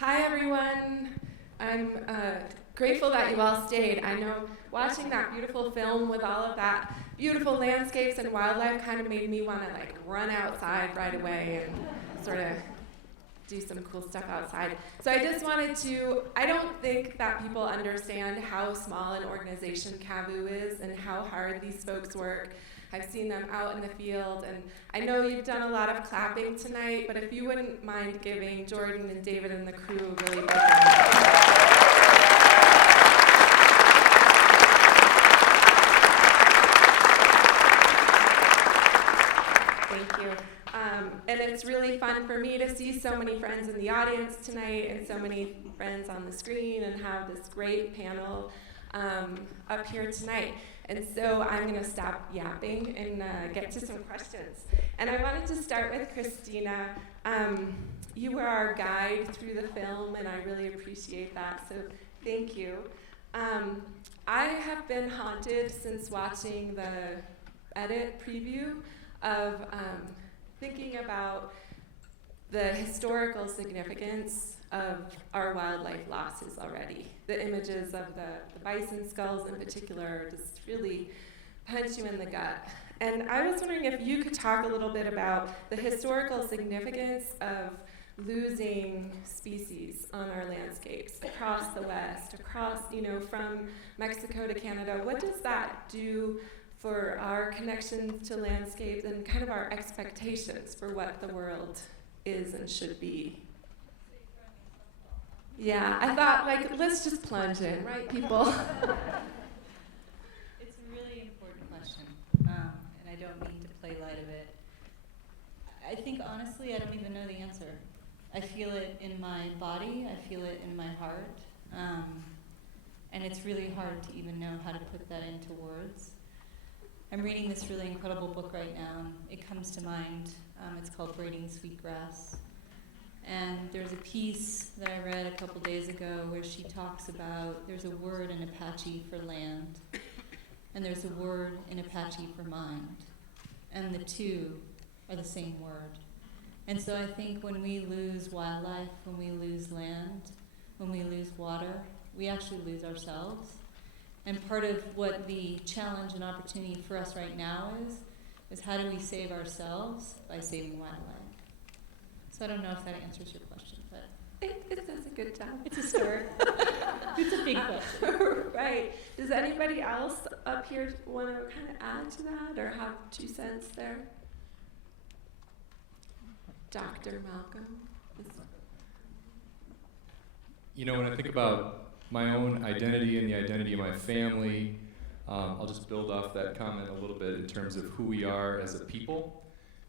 Hi, everyone. I'm grateful that you all stayed. I know watching that beautiful film with all of that beautiful landscapes and wildlife kind of made me want to like run outside right away and sort of do some cool stuff outside. So I just wanted to, I don't think that people understand how small an organization CAVU is and how hard these folks work. I've seen them out in the field, and I know you've done a lot of clapping tonight, but if you wouldn't mind giving Jordan and David and the crew a really big round. Thank you. And it's really fun for me to see so many friends in the audience tonight and so many friends on the screen and have this great panel up here tonight. And so I'm going to stop yapping and get to some questions. And I wanted to start with Cristina. You were our guide through the film, and I really appreciate that, so thank you. I have been haunted since watching the edit preview of thinking about the historical significance of our wildlife losses already. The images of the bison skulls in particular just really punch you in the gut. And I was wondering if you could talk a little bit about the historical significance of losing species on our landscapes across the West, across, from Mexico to Canada. What does that do for our connections to landscapes and kind of our expectations for what the world is and should be? Yeah, I thought, let's just plunge in, right, people? It's a really important question, and I don't mean to play light of it. I think, honestly, I don't even know the answer. I feel it in my body, I feel it in my heart, and it's really hard to even know how to put that into words. I'm reading this really incredible book right now, and it comes to mind. It's called Braiding Sweetgrass. And there's a piece that I read a couple days ago where she talks about there's a word in Apache for land, and there's a word in Apache for mind, and the two are the same word. And so I think when we lose wildlife, when we lose land, when we lose water, we actually lose ourselves. And part of what the challenge and opportunity for us right now is how do we save ourselves by saving wildlife? So I don't know if that answers your question, but it does a good job. It's a start. It's a big question. Right. Does anybody else up here want to kind of add to that or have 2 cents there? Dr. Malcolm? When I think about my own identity and the identity of my family, I'll just build off that comment a little bit in terms of who we are as a people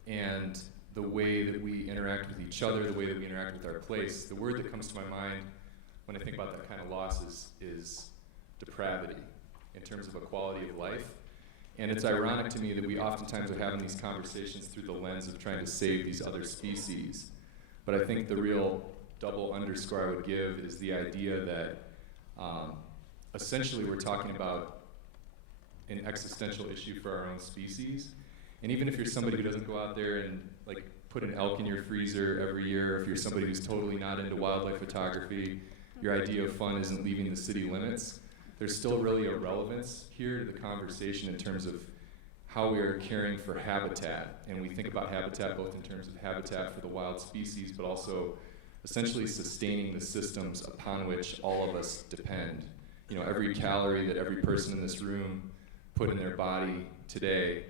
and the way that we interact with each other, the way that we interact with our place. The word that comes to my mind when I think about that kind of loss is depravity in terms of a quality of life. And it's ironic to me that we oftentimes are having these conversations through the lens of trying to save these other species. But I think the real double underscore I would give is the idea that essentially we're talking about an existential issue for our own species. And even if you're somebody who doesn't go out there and put an elk in your freezer every year, if you're somebody who's totally not into wildlife photography, your idea of fun isn't leaving the city limits, there's still really a relevance here to the conversation in terms of how we are caring for habitat. And we think about habitat both in terms of habitat for the wild species, but also essentially sustaining the systems upon which all of us depend. Every calorie that every person in this room put in their body today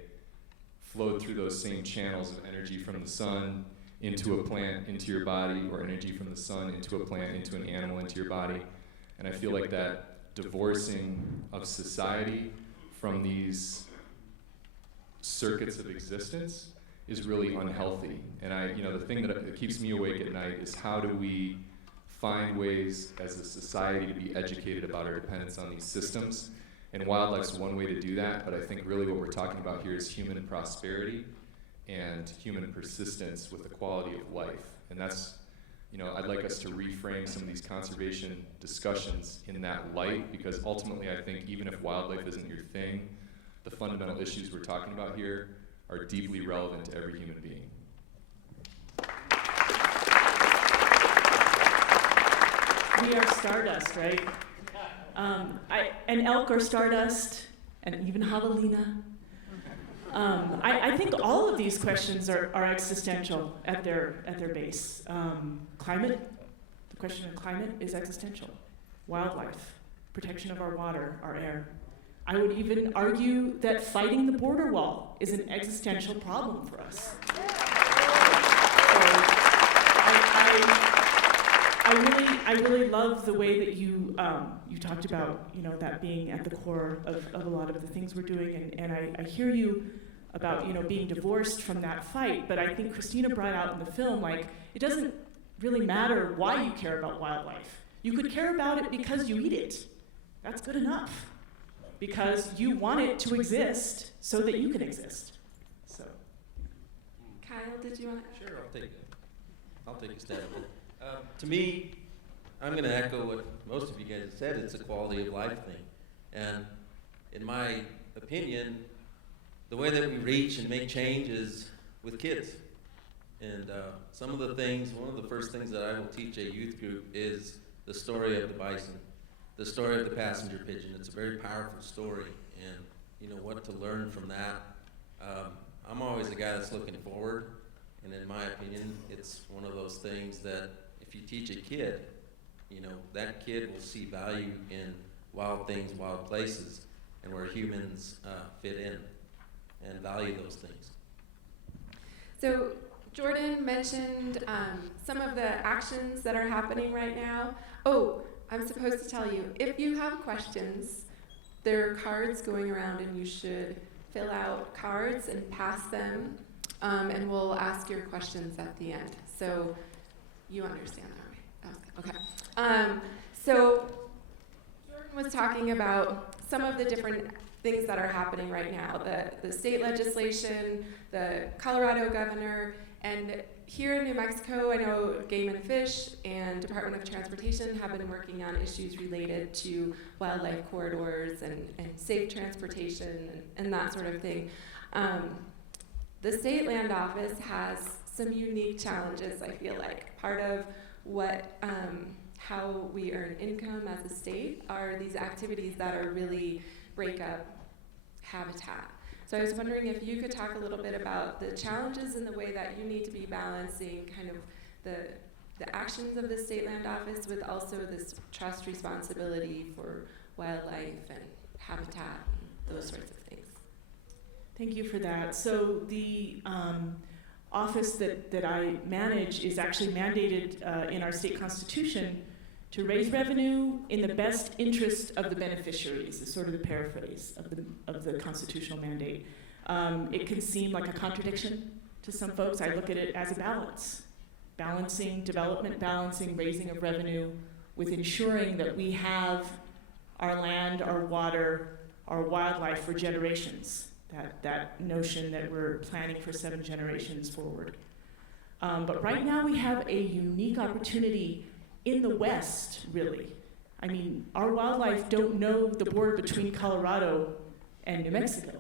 flowed through those same channels of energy from the sun into a plant, into your body, or energy from the sun into a plant, into an animal, into your body. And I feel like that divorcing of society from these circuits of existence is really unhealthy. And the thing that keeps me awake at night is how do we find ways as a society to be educated about our dependence on these systems. And wildlife's one way to do that, but I think really what we're talking about here is human prosperity and human persistence with the quality of life. And that's, I'd like us to reframe some of these conservation discussions in that light, because ultimately I think even if wildlife isn't your thing, the fundamental issues we're talking about here are deeply relevant to every human being. we are stardust, right? And elk are stardust, and even javelina. I think all of these questions are existential at their base. Climate, the question of climate is existential. Wildlife, protection of our water, our air. I would even argue that fighting the border wall is an existential problem for us. I really love the way that you talked about, you know, that being at the core of a lot of the things we're doing, and I hear you about, you know, being divorced from that fight, but I think Cristina brought out in the film, like, it doesn't really matter why you care about wildlife. You could care about it because you eat it. That's good enough. Because you want it to exist so that you can exist. So. Kyle, did you want to? Sure, I'll take a stab at it. To me, I'm going to echo what most of you guys have said. It's a quality of life thing. And in my opinion, the way that we reach and make change is with kids. And some of the things, one of the first things that I will teach a youth group is the story of the bison, the story of the passenger pigeon. It's a very powerful story, and you know what to learn from that. I'm always a guy that's looking forward, and in my opinion, it's one of those things that if you teach a kid, you know, that kid will see value in wild things, wild places, and where humans fit in and value those things. So Jordan mentioned some of the actions that are happening right now. Oh, I'm supposed to tell you, if you have questions, there are cards going around and you should fill out cards and pass them, and we'll ask your questions at the end. So you understand that, right? Okay. So Jordan was talking about some of the different things that are happening right now, the state legislation, the Colorado governor, and here in New Mexico, I know Game and Fish and Department of Transportation have been working on issues related to wildlife corridors and safe transportation and that sort of thing. The state land office has some unique challenges, I feel like. Part of what, how we earn income as a state are these activities that are really break up habitat. So I was wondering if you could talk a little bit about the challenges in the way that you need to be balancing kind of the actions of the state land office with also this trust responsibility for wildlife and habitat and those sorts of things. Thank you for that. So the office that I manage is actually mandated in our state constitution to raise revenue in the best interest of the beneficiaries, is sort of the paraphrase of the constitutional mandate. It can seem like a contradiction to some folks. I look at it as a balance. Balancing development, balancing raising of revenue with ensuring that we have our land, our water, our wildlife for generations. That notion that we're planning for 7 generations forward. But right now we have a unique opportunity in the West, really. I mean, our wildlife don't know the border between Colorado and New Mexico.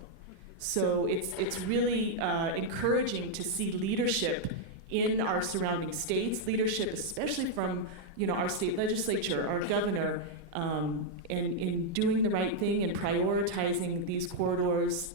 So it's really encouraging to see leadership in our surrounding states, leadership especially from, you know, our state legislature, our governor, in doing the right thing and prioritizing these corridors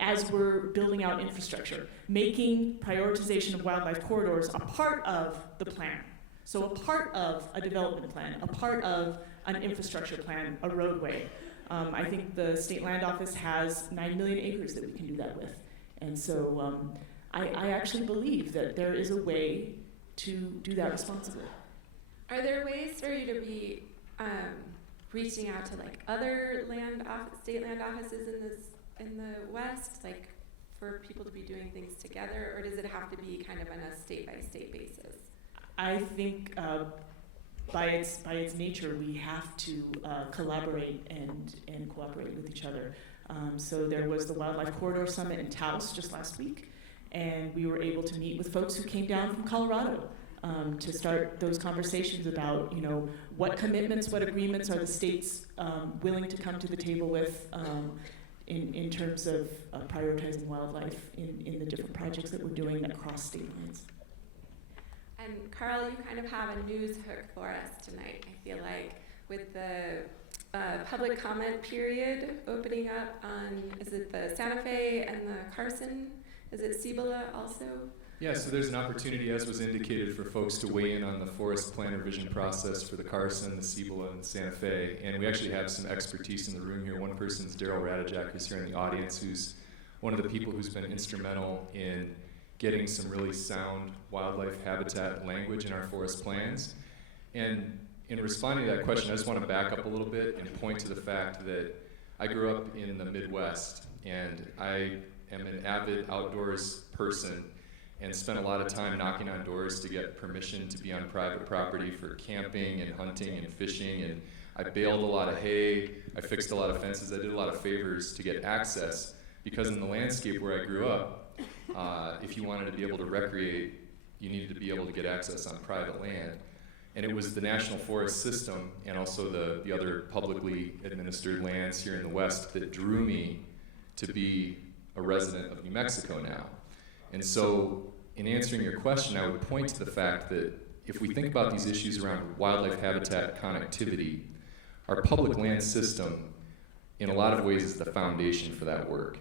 as we're building out infrastructure, making prioritization of wildlife corridors a part of the plan. So a part of a development plan, a part of an infrastructure plan, a roadway. I think the state land office has 9 million acres that we can do that with. And so I actually believe that there is a way to do that responsibly. Are there ways for you to be reaching out to like other state land offices in the West, like for people to be doing things together, or does it have to be kind of on a state-by-state basis? I think by its nature, we have to collaborate and cooperate with each other. So there was the Wildlife Corridor Summit in Taos just last week, and we were able to meet with folks who came down from Colorado to start those conversations about, you know, what commitments, what agreements are the states willing to come to the table with in terms of prioritizing wildlife in the different projects that we're doing across state lines. And Karl, you kind of have a news hook for us tonight, I feel like, with the public comment period opening up on, is it the Santa Fe and the Carson? Is it Cibola also? Yeah, so there's an opportunity, as was indicated, for folks to weigh in on the forest plan revision process for the Carson, the Cibola, and the Santa Fe. And we actually have some expertise in the room here. One person's Daryl Radijak, who's here in the audience, who's one of the people who's been instrumental in getting some really sound wildlife habitat language in our forest plans. And in responding to that question, I just want to back up a little bit and point to the fact that I grew up in the Midwest, and I am an avid outdoors person and spent a lot of time knocking on doors to get permission to be on private property for camping and hunting and fishing. And I baled a lot of hay, I fixed a lot of fences, I did a lot of favors to get access, because in the landscape where I grew up, if you wanted to be able to recreate, you needed to be able to get access on private land. And it was the National Forest System and also the other publicly administered lands here in the West that drew me to be a resident of New Mexico now. And so, in answering your question, I would point to the fact that if we think about these issues around wildlife habitat connectivity, our public land system, in a lot of ways, is the foundation for that work.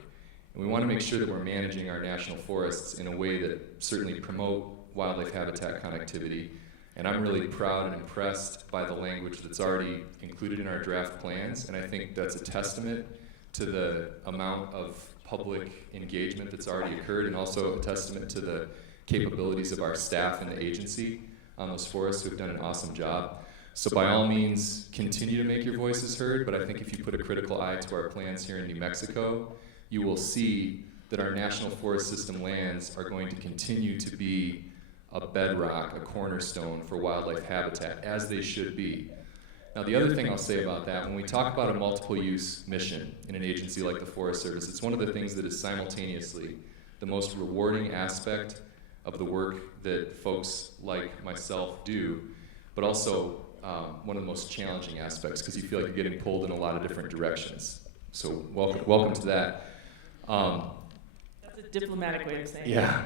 And we want to make sure that we're managing our national forests in a way that certainly promote wildlife habitat connectivity. And I'm really proud and impressed by the language that's already included in our draft plans, and I think that's a testament to the amount of public engagement that's already occurred, and also a testament to the capabilities of our staff and the agency on those forests who have done an awesome job. So by all means, continue to make your voices heard, but I think if you put a critical eye to our plans here in New Mexico, you will see that our National Forest System lands are going to continue to be a bedrock, a cornerstone for wildlife habitat, as they should be. Now, the other thing I'll say about that, when we talk about a multiple-use mission in an agency like the Forest Service, it's one of the things that is simultaneously the most rewarding aspect of the work that folks like myself do, but also one of the most challenging aspects, because you feel like you're getting pulled in a lot of different directions. So welcome to that. That's a diplomatic way of saying it. Yeah.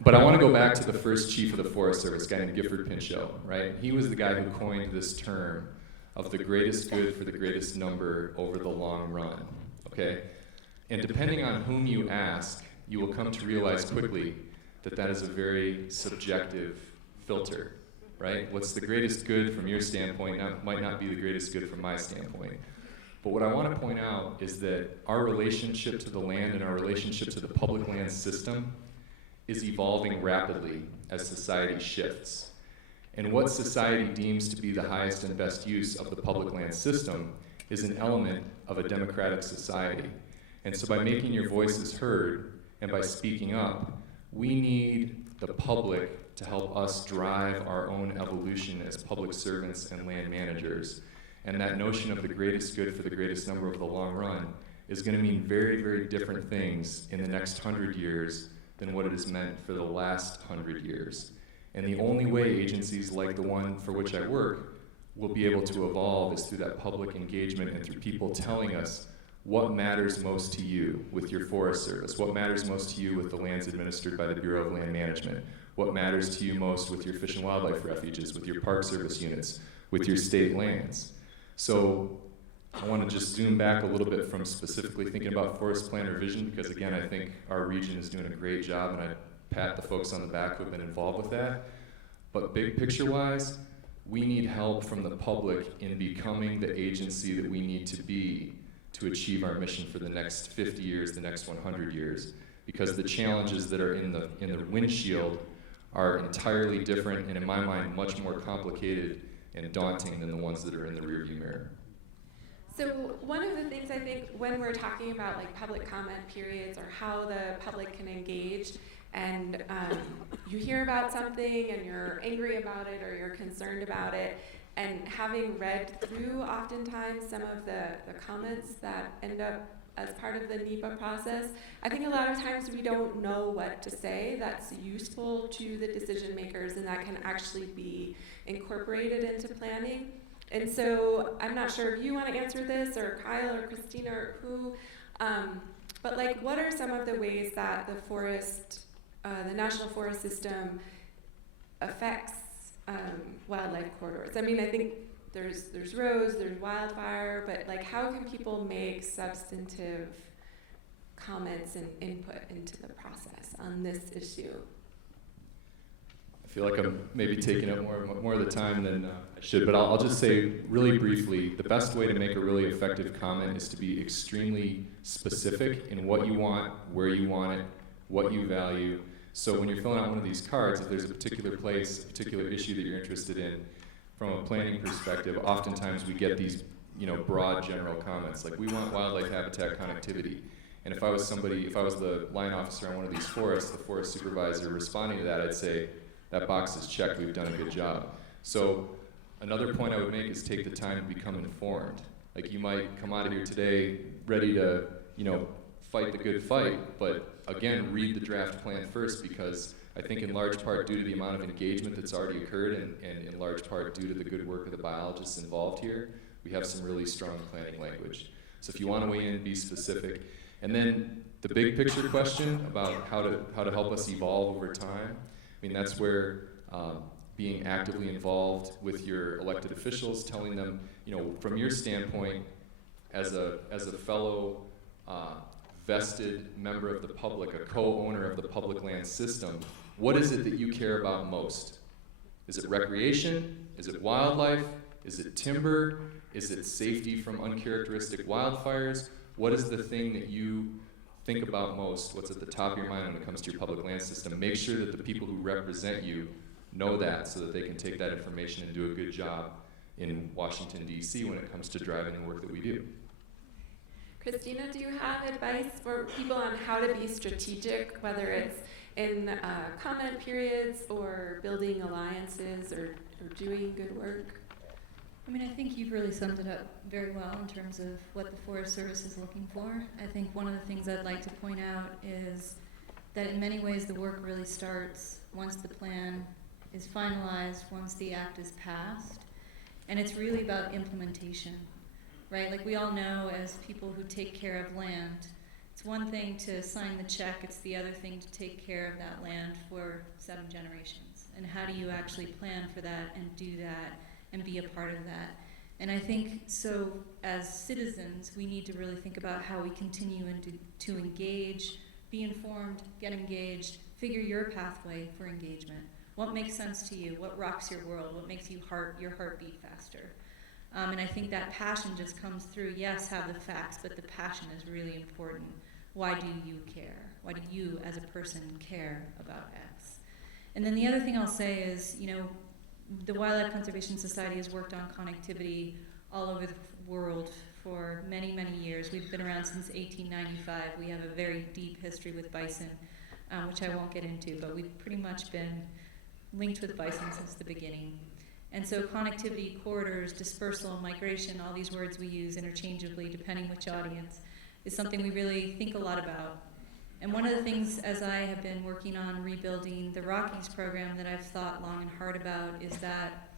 But I want to go back to the first chief of the Forest Service, a guy named Gifford Pinchot, right? He was the guy who coined this term of the greatest good for the greatest number over the long run, okay? And depending on whom you ask, you will come to realize quickly that that is a very subjective filter, right? What's the greatest good from your standpoint might not be the greatest good from my standpoint. But what I want to point out is that our relationship to the land and our relationship to the public land system is evolving rapidly as society shifts. And what society deems to be the highest and best use of the public land system is an element of a democratic society. And so by making your voices heard and by speaking up, we need the public to help us drive our own evolution as public servants and land managers. And that notion of the greatest good for the greatest number over the long run is going to mean very, very different things in the next 100 years than what it has meant for the last 100 years. And the only way agencies like the one for which I work will be able to evolve is through that public engagement and through people telling us what matters most to you with your Forest Service, what matters most to you with the lands administered by the Bureau of Land Management, what matters to you most with your Fish and Wildlife refuges, with your Park Service units, with your state lands. So I want to just zoom back a little bit from specifically thinking about forest plan revision, because again, I think our region is doing a great job, and I pat the folks on the back who have been involved with that. But big picture-wise, we need help from the public in becoming the agency that we need to be to achieve our mission for the next 50 years, the next 100 years, because the challenges that are in the windshield are entirely different, and in my mind, much more complicated and daunting than the ones that are in the rearview mirror. So one of the things I think when we're talking about like public comment periods or how the public can engage, and you hear about something and you're angry about it or you're concerned about it, and having read through oftentimes some of the comments that end up as part of the NEPA process, I think a lot of times we don't know what to say that's useful to the decision makers and that can actually be incorporated into planning. And so I'm not sure if you want to answer this, or Kyle or Cristina or who, but like, what are some of the ways that the National Forest System affects wildlife corridors. I mean, I think there's roads, there's wildfire, but like how can people make substantive comments and input into the process on this issue? I feel like I'm maybe taking up more of the time than I should, but I'll just say really briefly, the best way to make a really effective comment is to be extremely specific in what you want, where you want it, what you value. So when you're filling out one of these cards, if there's a particular place, a particular issue that you're interested in, from a planning perspective, oftentimes we get these, broad general comments, like we want wildlife habitat connectivity. And if I was the line officer on one of these forests, the forest supervisor responding to that, I'd say, that box is checked, we've done a good job. So another point I would make is take the time to become informed. Like you might come out of here today ready to, fight the good fight, but again, read the draft plan first, because I think in large part due to the amount of engagement that's already occurred and in large part due to the good work of the biologists involved here, we have some really strong planning language. So if you want to weigh in, be specific. And then the big picture question about how to help us evolve over time, I mean, that's where being actively involved with your elected officials, telling them, from your standpoint, as a fellow vested member of the public, a co-owner of the public land system, what is it that you care about most? Is it recreation? Is it wildlife? Is it timber? Is it safety from uncharacteristic wildfires? What is the thing that you think about most? What's at the top of your mind when it comes to your public land system? Make sure that the people who represent you know that so that they can take that information and do a good job in Washington, D.C. when it comes to driving the work that we do. Cristina, do you have advice for people on how to be strategic, whether it's in comment periods or building alliances or doing good work? I mean, I think you've really summed it up very well in terms of what the Forest Service is looking for. I think one of the things I'd like to point out is that in many ways the work really starts once the plan is finalized, once the act is passed, and it's really about implementation, right? Like we all know as people who take care of land, it's one thing to sign the check, it's the other thing to take care of that land for 7 generations. And how do you actually plan for that and do that and be a part of that? And I think so as citizens, we need to really think about how we continue to engage, be informed, get engaged, figure your pathway for engagement. What makes sense to you? What rocks your world? What makes your heart beat faster? And I think that passion just comes through. Yes, have the facts, but the passion is really important. Why do you care? Why do you as a person care about X? And then the other thing I'll say is, the Wildlife Conservation Society has worked on connectivity all over the world for many, many years. We've been around since 1895. We have a very deep history with bison, which I won't get into, but we've pretty much been linked with bison since the beginning. And so connectivity, corridors, dispersal, migration, all these words we use interchangeably depending which audience, is something we really think a lot about. And one of the things, as I have been working on rebuilding the Rockies program, that I've thought long and hard about is that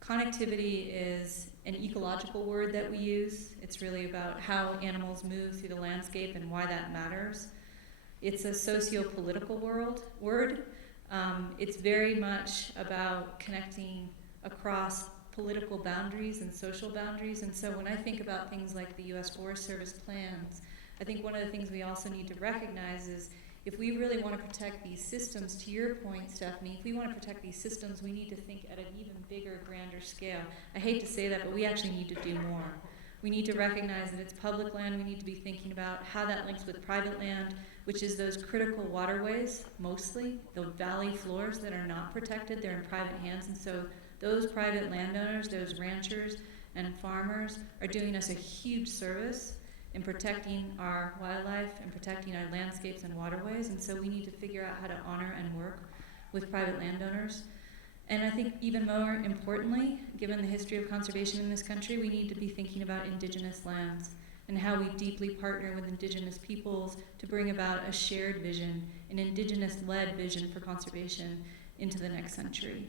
connectivity is an ecological word that we use. It's really about how animals move through the landscape and why that matters. It's a socio-political word. It's very much about connecting across political boundaries and social boundaries. And so when I think about things like the U.S. Forest Service plans, I think one of the things we also need to recognize is if we really want to protect these systems, to your point, Stephanie, if we want to protect these systems, we need to think at an even bigger, grander scale. I hate to say that, but we actually need to do more. We need to recognize that it's public land. We need to be thinking about how that links with private land, which is those critical waterways, mostly, the valley floors that are not protected. They're in private hands. And so those private landowners, those ranchers and farmers are doing us a huge service in protecting our wildlife and protecting our landscapes and waterways. And so we need to figure out how to honor and work with private landowners. And I think even more importantly, given the history of conservation in this country, we need to be thinking about indigenous lands and how we deeply partner with indigenous peoples to bring about a shared vision, an indigenous-led vision for conservation into the next century.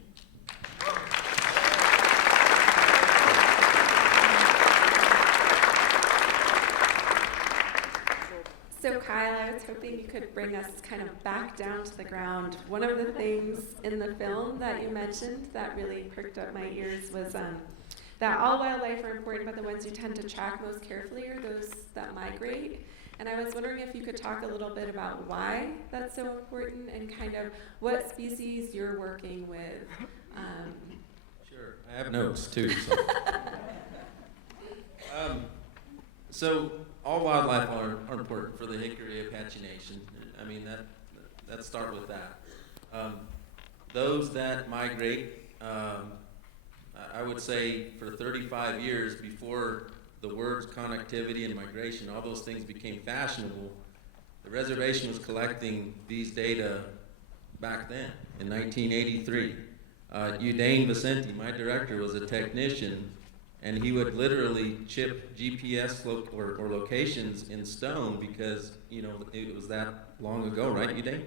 So Kyle, I was hoping you could bring us kind of back down to the ground. One of the things in the film that you mentioned that really perked up my ears was that all wildlife are important, but the ones you tend to track most carefully are those that migrate. And I was wondering if you could talk a little bit about why that's so important and kind of what species you're working with. Sure, I have notes too. So all wildlife are important for the Jicarilla Apache Nation. I mean, let's start with that. Those that migrate, I would say for 35 years before the words connectivity and migration, all those things became fashionable, the reservation was collecting these data back then in 1983. Udane Vicente, my director, was a technician, and he would literally chip GPS or locations in stone because, you know, it was that long ago, right, Udane?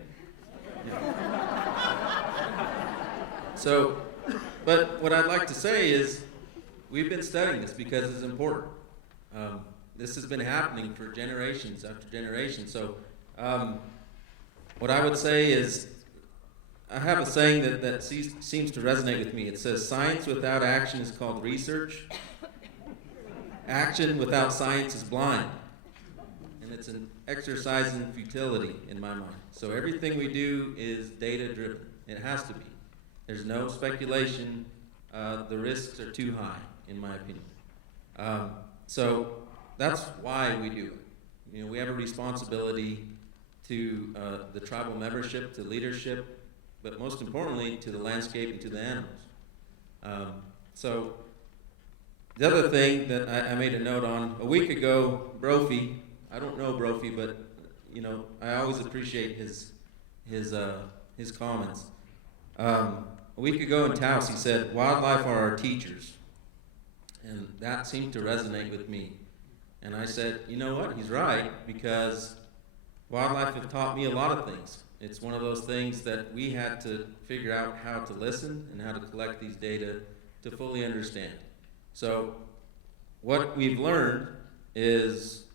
Yeah. So, but what I'd like to say is we've been studying this because it's important. This has been happening for generations after generations. So what I would say is, I have a saying that seems to resonate with me. It says, science without action is called research. Action without science is blind. And it's an exercise in futility in my mind. So everything we do is data driven. It has to be. There's no speculation. The risks are too high, in my opinion. So that's why we do it. You know, we have a responsibility to the tribal membership, to leadership, but most importantly, to the landscape and to the animals. So the other thing that I made a note on, a week ago, Brophy, I don't know Brophy, but you know, I always appreciate his comments. A week ago in Taos, he said, wildlife are our teachers. And that seemed to resonate with me. And I said, you know what, he's right, because wildlife have taught me a lot of things. It's one of those things that we had to figure out how to listen and how to collect these data to fully understand. So what we've learned is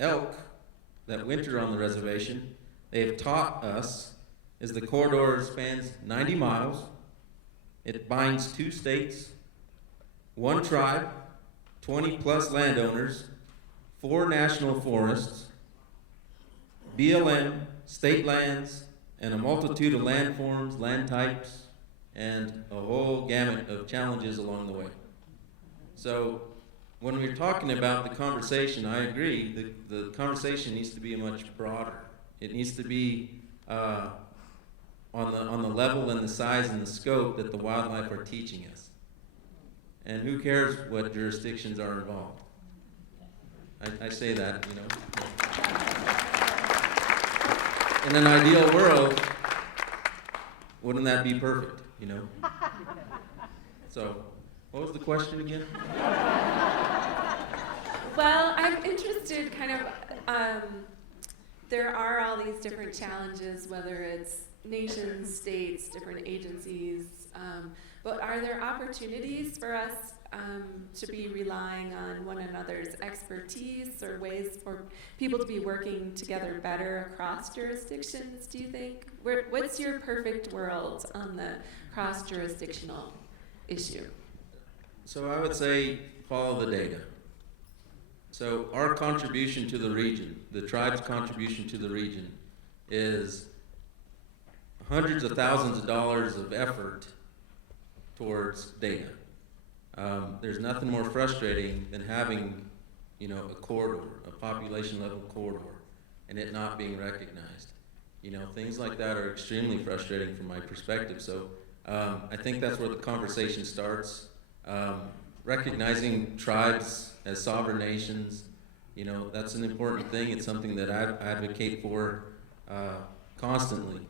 elk that winter on the reservation, they've taught us, is the corridor spans 90 miles. It binds 2 states, 1 tribe, 20 plus landowners, 4 national forests, BLM, state lands, and a multitude of landforms, land types, and a whole gamut of challenges along the way. So when we're talking about the conversation, I agree, the conversation needs to be much broader. It needs to be on the level and the size and the scope that the wildlife are teaching us. And who cares what jurisdictions are involved? I say that, you know. In an ideal world, wouldn't that be perfect, you know? So, what was the question again? Well, I'm interested kind of, there are all these different challenges, whether it's nations, states, different agencies, but are there opportunities for us to be relying on one another's expertise or ways for people to be working together better across jurisdictions, do you think? What's your perfect world on the cross-jurisdictional issue? So I would say follow the data. So our contribution to the region, the tribe's contribution to the region, is hundreds of thousands of dollars of effort towards data. There's nothing more frustrating than having, you know, a corridor, a population level corridor, and it not being recognized. You know, things like that are extremely frustrating from my perspective. So I think that's where the conversation starts. Recognizing tribes as sovereign nations, you know, that's an important thing. It's something that I advocate for constantly.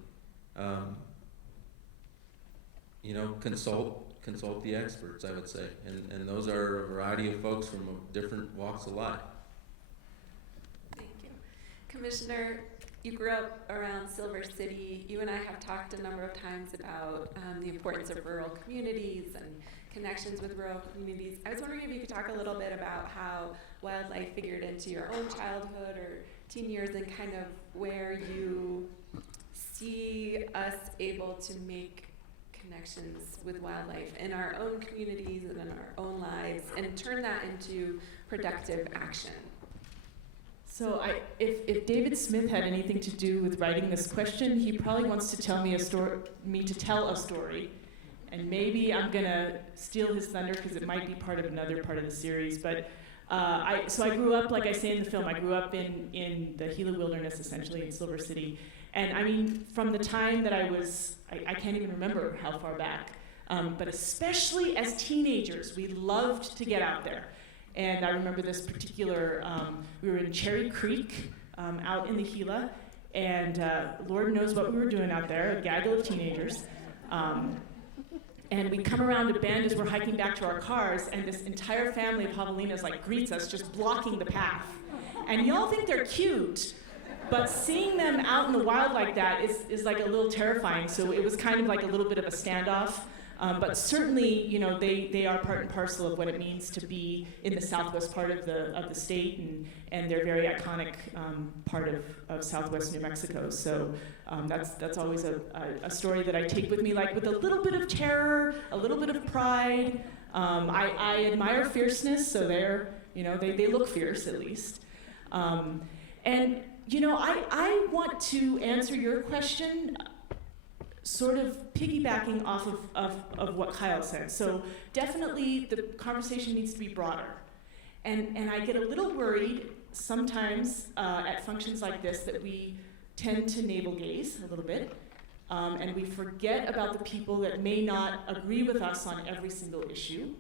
You know, consult the experts, I would say, and those are a variety of folks from different walks of life. Thank you. Commissioner, you grew up around Silver City. You and I have talked a number of times about the importance of rural communities and connections with rural communities. I was wondering if you could talk a little bit about how wildlife figured into your own childhood or teen years and kind of where you see us able to make connections with wildlife in our own communities and in our own lives and turn that into productive action. So if David Smith had anything to do with writing this question, he probably wants to tell me to tell a story. And maybe I'm gonna steal his thunder because it might be part of another part of the series. But I grew up, like I say in the film, I grew up in the Gila Wilderness, essentially in Silver City. And I mean, from the time that I can't even remember how far back, but especially as teenagers, we loved to get out there. And I remember this particular, we were in Cherry Creek out in the Gila, and Lord knows what we were doing out there, a gaggle of teenagers. And we come around a bend as we're hiking back to our cars, and this entire family of javelinas like greets us, just blocking the path. And y'all think they're cute, but seeing them out in the wild like that is like a little terrifying. So it was kind of like a little bit of a standoff. But certainly, you know, they are part and parcel of what it means to be in the southwest part of the state, and they're very iconic part of southwest New Mexico. So that's always a story that I take with me, like with a little bit of terror, a little bit of pride. I admire fierceness, so they look fierce at least. And you know, I want to answer your question sort of piggybacking off of what Kyle said. So definitely the conversation needs to be broader. And I get a little worried sometimes at functions like this that we tend to navel gaze a little bit, and we forget about the people that may not agree with us on every single issue.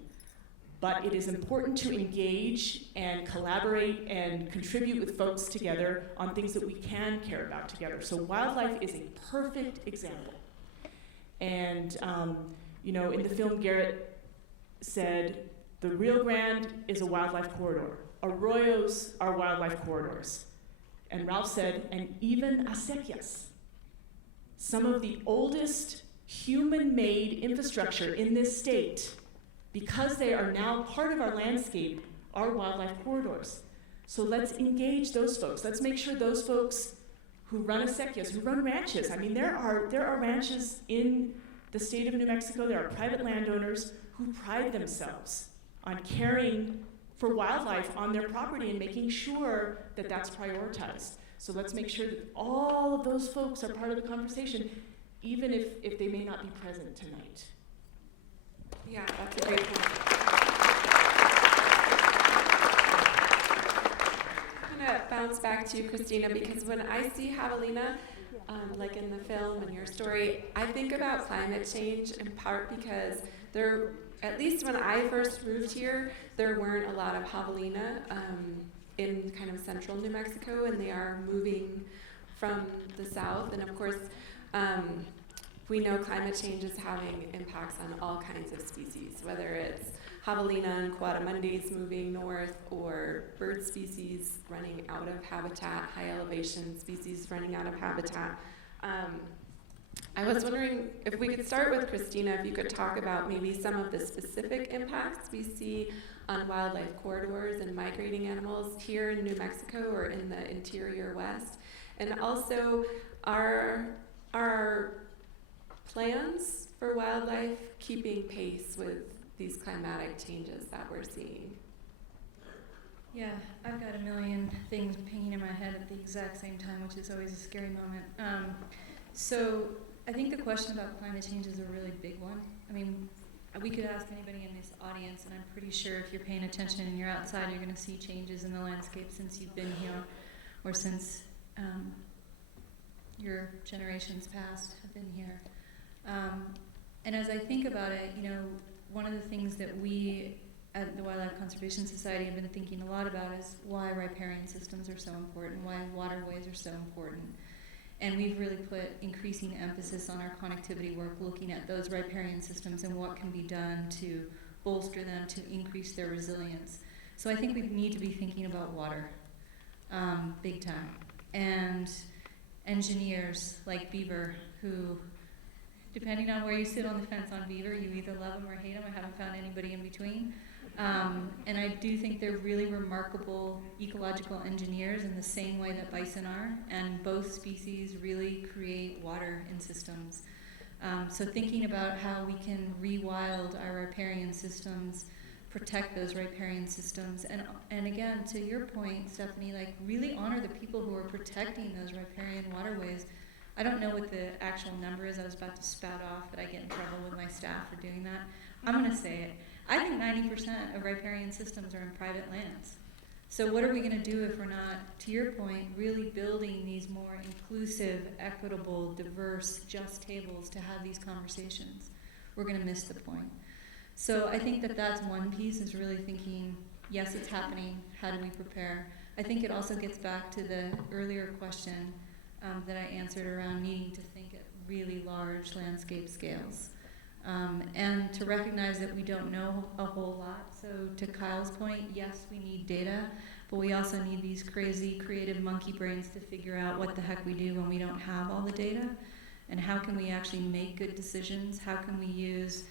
But it is important to engage and collaborate and contribute with folks together on things that we can care about together. So wildlife is a perfect example. And, you know, in the film, Garrett said, the Rio Grande is a wildlife corridor. Arroyos are wildlife corridors. And Ralph said, and even acequias. Some of the oldest human-made infrastructure in this state, because they are now part of our landscape, are wildlife corridors. So let's engage those folks. Let's make sure those folks who run acequias, who run ranches. I mean, there are ranches in the state of New Mexico. There are private landowners who pride themselves on caring for wildlife on their property and making sure that that's prioritized. So let's make sure that all of those folks are part of the conversation, even if they may not be present tonight. Yeah, that's a great point. I'm gonna bounce back to you, Cristina, because when I see javelina, like in the film and your story, I think about climate change in part because there, at least when I first moved here, there weren't a lot of javelina in kind of central New Mexico, and they are moving from the south. And of course, we know climate change is having impacts on all kinds of species, whether it's javelina and coatimundis moving north, or bird species running out of habitat, high elevation species running out of habitat. I was wondering if we could start with Cristina, if you could talk about maybe some of the specific impacts we see on wildlife corridors and migrating animals here in New Mexico or in the interior West, and also our plans for wildlife keeping pace with these climatic changes that we're seeing. Yeah, I've got a million things pinging in my head at the exact same time, which is always a scary moment. So I think the question about climate change is a really big one. I mean, we could ask anybody in this audience, and I'm pretty sure if you're paying attention and you're outside, you're going to see changes in the landscape since you've been here, or since your generations past have been here. And as I think about it, you know, one of the things that we at the Wildlife Conservation Society have been thinking a lot about is why riparian systems are so important, why waterways are so important. And we've really put increasing emphasis on our connectivity work, looking at those riparian systems and what can be done to bolster them, to increase their resilience. So I think we need to be thinking about water, big time. And engineers like Beaver, who, depending on where you sit on the fence on Beaver, you either love them or hate them. I haven't found anybody in between. And I do think they're really remarkable ecological engineers in the same way that bison are, and both species really create water in systems. So thinking about how we can rewild our riparian systems, protect those riparian systems, and again, to your point, Stephanie, like really honor the people who are protecting those riparian waterways. I don't know what the actual number is. I was about to spout off, but I get in trouble with my staff for doing that. I'm going to say it. I think 90% of riparian systems are in private lands. So what are we going to do if we're not, to your point, really building these more inclusive, equitable, diverse, just tables to have these conversations? We're going to miss the point. So I think that that's one piece, is really thinking, yes, it's happening. How do we prepare? I think it also gets back to the earlier question that I answered around needing to think at really large landscape scales. And to recognize that we don't know a whole lot. So to Kyle's point, yes, we need data, but we also need these crazy creative monkey brains to figure out what the heck we do when we don't have all the data, and how can we actually make good decisions, how can we use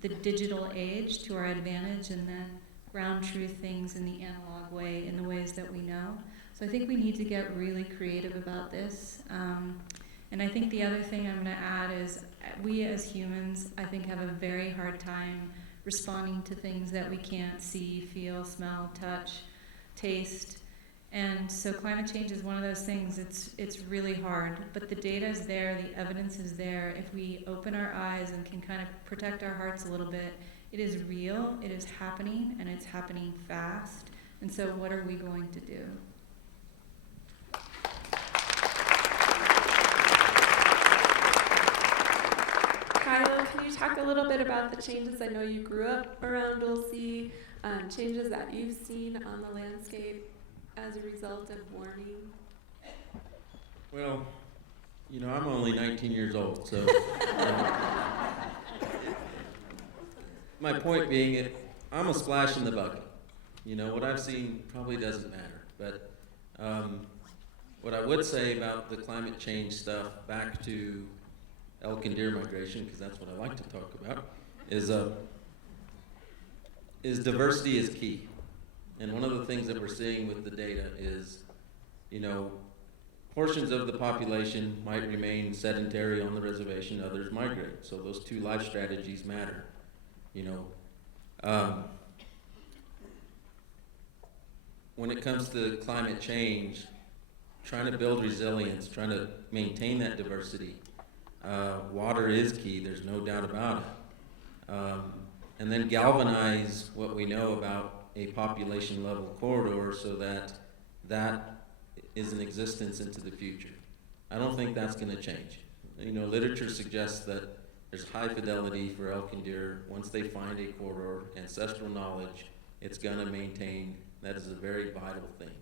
the digital age to our advantage, and then ground truth things in the analog way, in the ways that we know. So I think we need to get really creative about this. And I think the other thing I'm going to add is we as humans, I think, have a very hard time responding to things that we can't see, feel, smell, touch, taste. And so climate change is one of those things. It's really hard, but the data is there, the evidence is there. If we open our eyes and can kind of protect our hearts a little bit, it is real, it is happening, and it's happening fast. And so what are we going to do? Kyle, can you talk a little bit about the changes? I know you grew up around Dulce, changes that you've seen on the landscape as a result of warming. Well, you know, I'm only 19 years old, so my point being, I'm a splash in the bucket. You know, what I've seen probably doesn't matter, but what I would say about the climate change stuff, back to elk and deer migration, because that's what I like to talk about, is diversity is key. And one of the things that we're seeing with the data is, you know, portions of the population might remain sedentary on the reservation, others migrate. So those two life strategies matter, you know. When it comes to climate change, trying to build resilience, trying to maintain that diversity, water is key, there's no doubt about it. And then galvanize what we know about a population level corridor so that that is in existence into the future. I don't think that's going to change. You know, literature suggests that there's high fidelity for elk and deer. Once they find a corridor, ancestral knowledge, it's going to maintain. That is a very vital thing.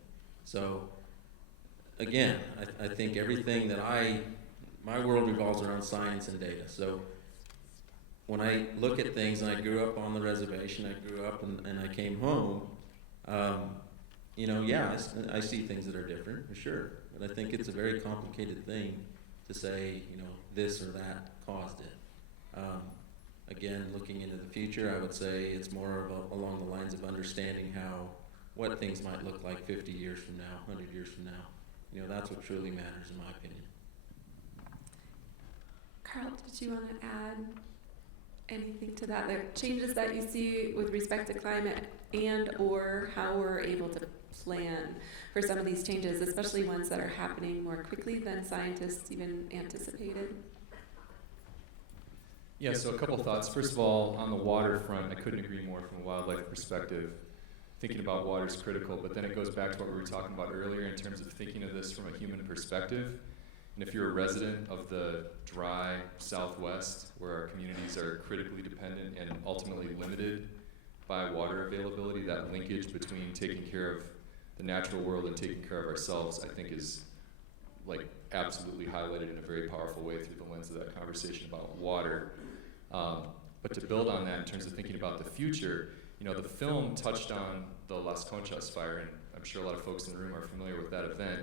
So again, I think everything that my world revolves around science and data. So when I look at things, and I grew up on the reservation, I grew up and I came home, you know, yeah, I see things that are different, for sure. But I think it's a very complicated thing to say, you know, this or that caused it. Again, looking into the future, I would say it's more of along the lines of understanding what things might look like 50 years from now, 100 years from now. You know, that's what truly matters, in my opinion. Karl, did you want to add anything to that? The changes that you see with respect to climate, and or how we're able to plan for some of these changes, especially ones that are happening more quickly than scientists even anticipated? Yeah, so a couple thoughts. First of all, on the water front, I couldn't agree more from a wildlife perspective. Thinking about water is critical, but then it goes back to what we were talking about earlier in terms of thinking of this from a human perspective. And if you're a resident of the dry Southwest, where our communities are critically dependent and ultimately limited by water availability, that linkage between taking care of the natural world and taking care of ourselves, I think is like absolutely highlighted in a very powerful way through the lens of that conversation about water. But to build on that in terms of thinking about the future, you know, the film touched on the Las Conchas fire, and I'm sure a lot of folks in the room are familiar with that event.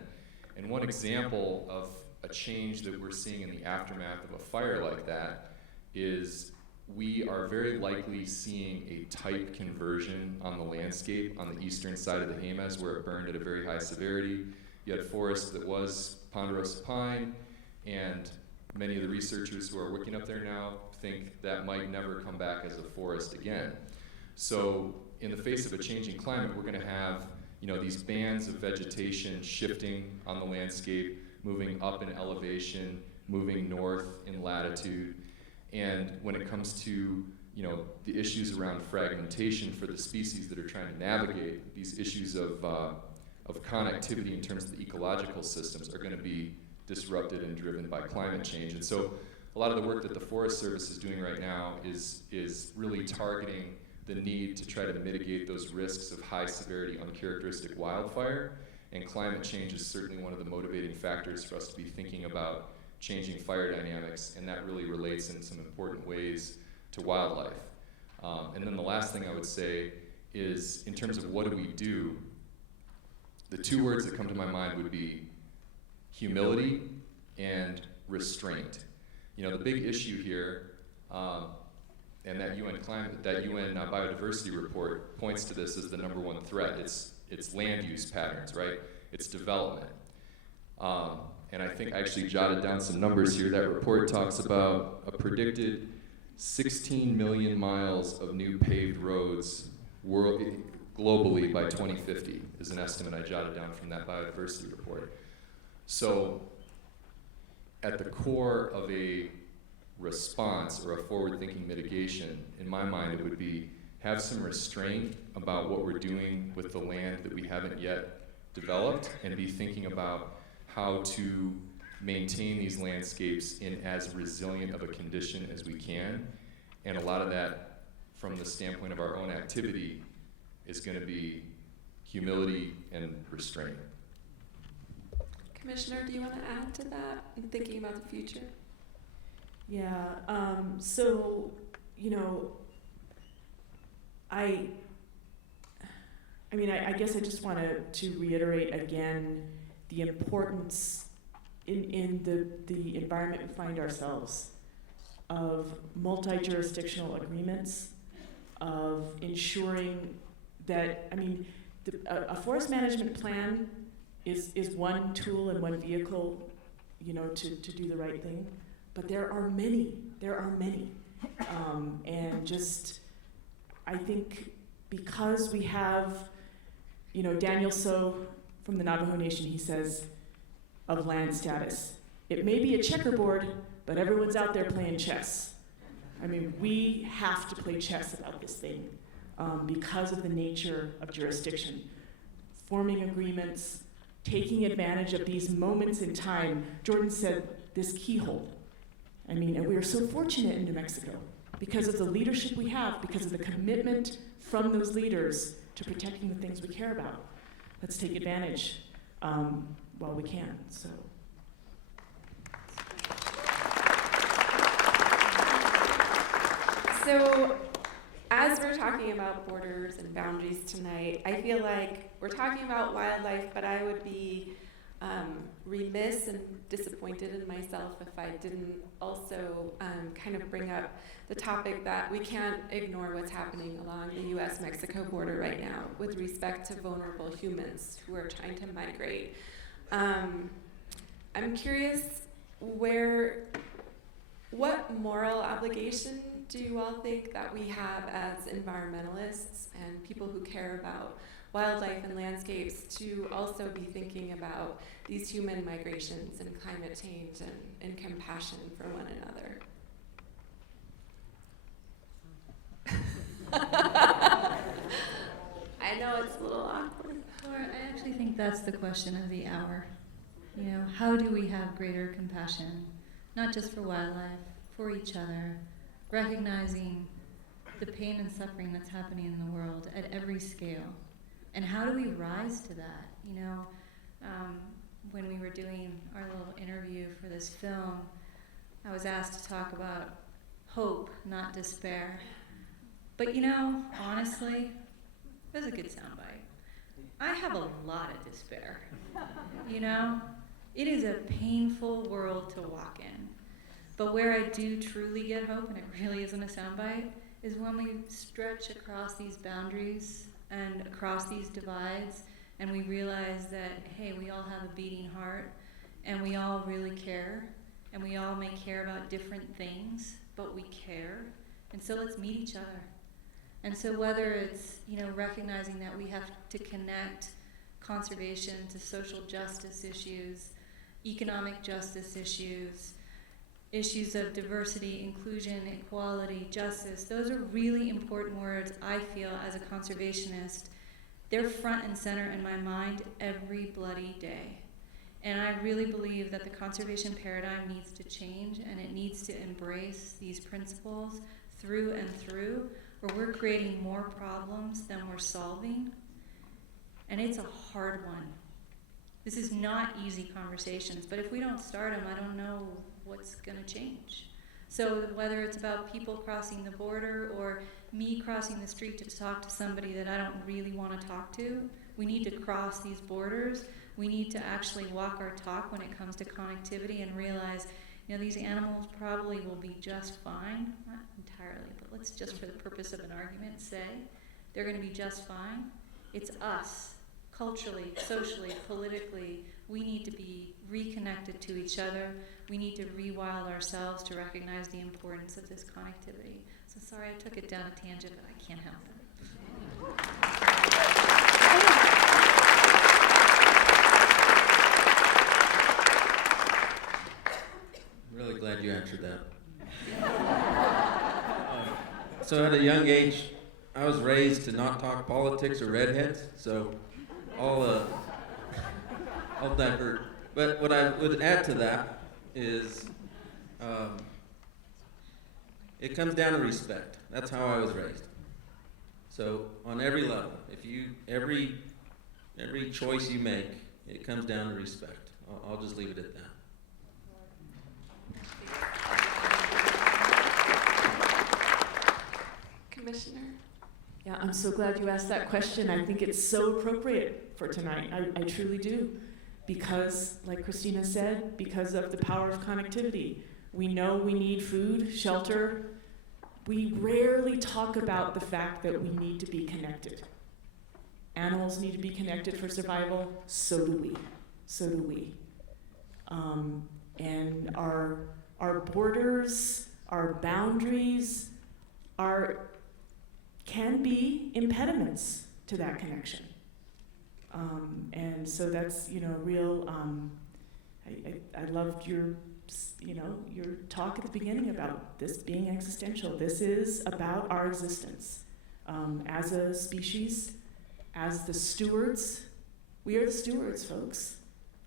And one example of a change that we're seeing in the aftermath of a fire like that is we are very likely seeing a type conversion on the landscape on the eastern side of the Jemez, where it burned at a very high severity. You had forest that was ponderosa pine, and many of the researchers who are working up there now think that might never come back as a forest again. So in the face of a changing climate, we're going to have these bands of vegetation shifting on the landscape, moving up in elevation, moving north in latitude. And when it comes to the issues around fragmentation for the species that are trying to navigate these issues of connectivity in terms of the ecological systems are going to be disrupted and driven by climate change. And so a lot of the work that the Forest Service is doing right now is really targeting the need to try to mitigate those risks of high severity uncharacteristic wildfire. And climate change is certainly one of the motivating factors for us to be thinking about changing fire dynamics, and that really relates in some important ways to wildlife. And then the last thing I would say is, in terms of what do we do, the two words that come to my mind would be humility and restraint. The big issue here, and that UN biodiversity report points to this as the #1 threat. It's land use patterns, right? It's development. And I think I actually jotted down some numbers here. That report talks about a predicted 16 million miles of new paved roads globally by 2050 is an estimate I jotted down from that biodiversity report. So at the core of a response or a forward-thinking mitigation, in my mind, it would be have some restraint about what we're doing with the land that we haven't yet developed, and be thinking about how to maintain these landscapes in as resilient of a condition as we can. And a lot of that, from the standpoint of our own activity, is going to be humility and restraint. Commissioner, do you want to add to that in thinking about the future? Yeah, so, I guess I just want to reiterate again the importance in the environment we find ourselves of multi-jurisdictional agreements, of ensuring that, a forest management plan is one tool and one vehicle, to do the right thing. But there are many. And just, I think because we have, Daniel So from the Navajo Nation, he says, of land status. It may be a checkerboard, but everyone's out there playing chess. We have to play chess about this thing because of the nature of jurisdiction. Forming agreements, taking advantage of these moments in time. Jordan said this keyhole. And we are so fortunate in New Mexico because of the leadership we have, because of the commitment from those leaders to protecting the things we care about. Let's take advantage while we can. So, as we're talking about borders and boundaries tonight, I feel like we're talking about wildlife, but I would be remiss and disappointed in myself if I didn't also kind of bring up the topic that we can't ignore what's happening along the US-Mexico border right now with respect to vulnerable humans who are trying to migrate. I'm curious what moral obligation do you all think that we have as environmentalists and people who care about wildlife and landscapes to also be thinking about these human migrations and climate change and compassion for one another? I know it's a little awkward. Laura, I actually think that's the question of the hour. How do we have greater compassion, not just for wildlife, for each other, recognizing the pain and suffering that's happening in the world at every scale? And how do we rise to that? When we were doing our little interview for this film, I was asked to talk about hope, not despair. But honestly, it was a good soundbite. I have a lot of despair. It is a painful world to walk in. But where I do truly get hope, and it really isn't a soundbite, is when we stretch across these boundaries and across these divides, and we realize that, hey, we all have a beating heart, and we all really care, and we all may care about different things, but we care, and so let's meet each other. And so whether it's, recognizing that we have to connect conservation to social justice issues, economic justice issues, issues of diversity, inclusion, equality, justice, those are really important words, I feel, as a conservationist. They're front and center in my mind every bloody day. And I really believe that the conservation paradigm needs to change, and it needs to embrace these principles through and through, or we're creating more problems than we're solving. And it's a hard one. This is not easy conversations, but if we don't start them, I don't know what's going to change. So whether it's about people crossing the border or me crossing the street to talk to somebody that I don't really want to talk to, we need to cross these borders. We need to actually walk our talk when it comes to connectivity and realize, these animals probably will be just fine. Not entirely, but let's just for the purpose of an argument say they're going to be just fine. It's us, culturally, socially, politically. We need to be reconnected to each other. We need to rewild ourselves to recognize the importance of this connectivity. So sorry I took it down a tangent, but I can't help it. I'm really glad you answered that. So at a young age, I was raised to not talk politics or redheads, so I'll divert. But what I would add to that is it comes down to respect. That's how I was raised. So on every level, every choice you make, it comes down to respect. I'll just leave it at that. Commissioner? Yeah, I'm so glad you asked that question. I think it's so appropriate for tonight. I truly do. Because, like Cristina said, because of the power of connectivity. We know we need food, shelter. We rarely talk about the fact that we need to be connected. Animals need to be connected for survival, so do we. So do we. And our borders, our boundaries can be impediments to that connection. And so that's, real, I loved your talk at the beginning about this being existential. This is about our existence. As a species, as the stewards, we are the stewards, folks,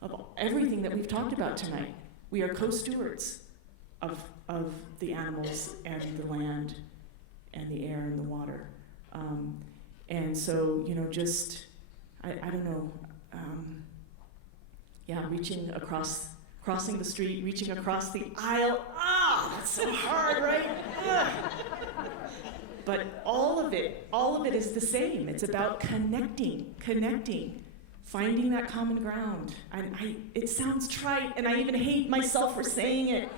of everything that we've talked about tonight. We are co-stewards of the animals and the land and the air and the water. And so, I don't know, crossing the street, reaching across the aisle. That's so hard, right? But all of it is the same. It's about connecting, finding that common ground. It sounds trite, and I even hate myself for saying it,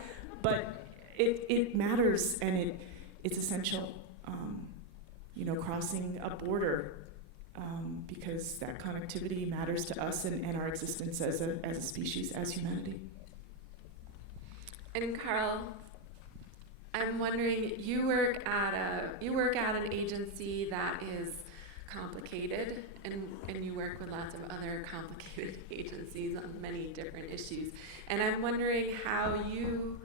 but it matters, and it's essential. Crossing a border, because that connectivity matters to us and our existence as a species, as humanity. And Karl, I'm wondering, you work at an agency that is complicated, and you work with lots of other complicated agencies on many different issues. And I'm wondering how you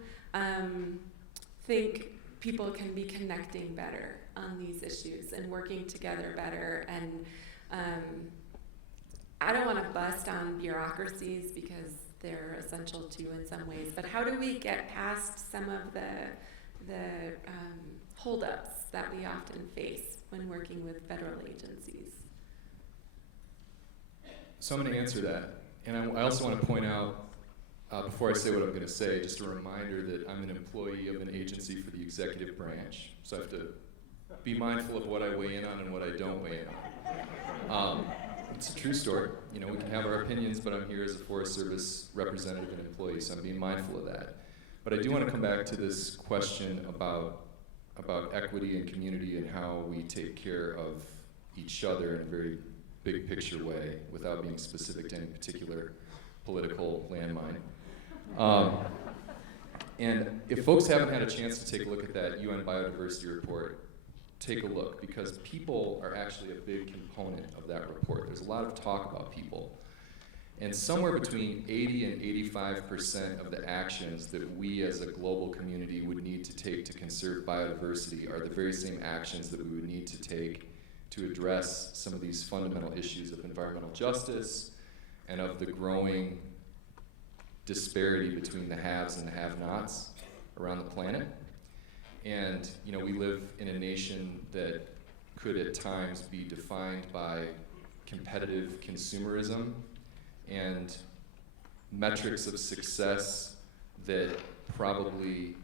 think people can be connecting better on these issues and working together better. And I don't want to bust on bureaucracies because they're essential too in some ways, but how do we get past some of the holdups that we often face when working with federal agencies? So I'm going to answer that. And I also want to point out, before I say what I'm going to say, just a reminder that I'm an employee of an agency for the executive branch. So I have to be mindful of what I weigh in on and what I don't weigh in on. It's a true story. We can have our opinions, but I'm here as a Forest Service representative and employee, so I'm being mindful of that. But I do want to come back to this question about equity and community and how we take care of each other in a very big picture way without being specific to any particular political landmine. And if folks haven't had a chance to take a look at that UN biodiversity report, take a look, because people are actually a big component of that report. There's a lot of talk about people. And somewhere between 80 and 85% of the actions that we as a global community would need to take to conserve biodiversity are the very same actions that we would need to take to address some of these fundamental issues of environmental justice and of the growing disparity between the haves and the have-nots around the planet. And you know, we live in a nation that could at times be defined by competitive consumerism and metrics of success that probably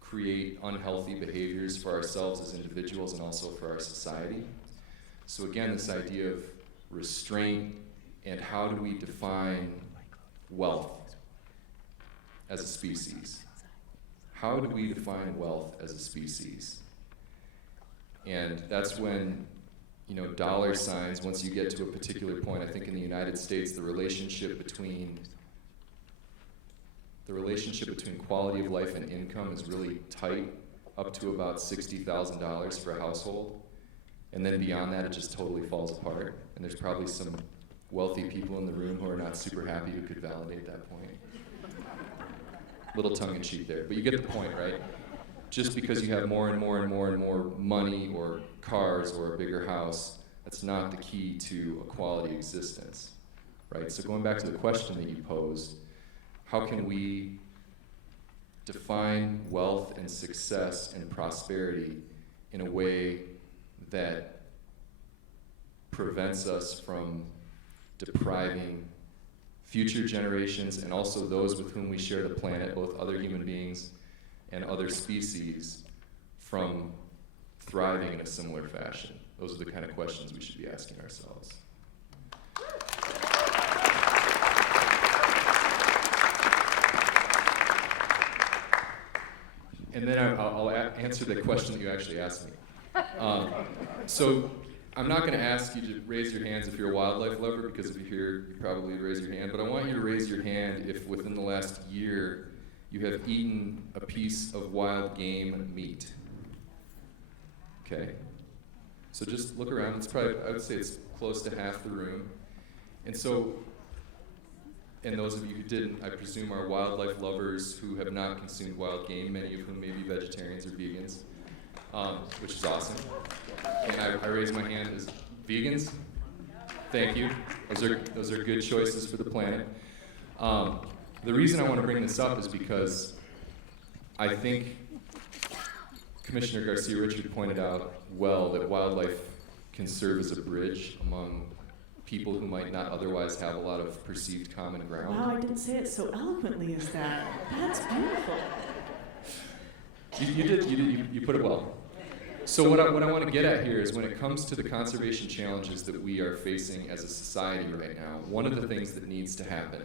create unhealthy behaviors for ourselves as individuals and also for our society. So again, this idea of restraint and how do we define wealth as a species? How do we define wealth as a species? And that's when, you know, dollar signs, once you get to a particular point, I think in the United States, the relationship between quality of life and income is really tight, up to about $60,000 for a household. And then beyond that, it just totally falls apart. And there's probably some wealthy people in the room who are not super happy who could validate that point. Little tongue-in-cheek there, but you get the point, right? Just because you have more and more and more and more money or cars or a bigger house, that's not the key to a quality existence, right? So going back to the question that you posed, how can we define wealth and success and prosperity in a way that prevents us from depriving future generations and also those with whom we share the planet, both other human beings and other species, from thriving in a similar fashion? Those are the kind of questions we should be asking ourselves. And then I'll answer the question that you actually asked me. So I'm not going to ask you to raise your hands if you're a wildlife lover, because if you're here, you probably raise your hand. But I want you to raise your hand if within the last year you have eaten a piece of wild game meat. Okay. So just look around. It's probably, I would say it's close to half the room. And so, and those of you who didn't, I presume, are wildlife lovers who have not consumed wild game, many of whom may be vegetarians or vegans, which is awesome. And I raise my hand as vegans. Thank you. Those are good choices for the planet. The reason I want to bring this up is because I think Commissioner Garcia Richard pointed out well that wildlife can serve as a bridge among people who might not otherwise have a lot of perceived common ground. Wow, I didn't say it so eloquently as that. That's beautiful. You put it well. So what I want to get at here is when it comes to the conservation challenges that we are facing as a society right now, one of the things that needs to happen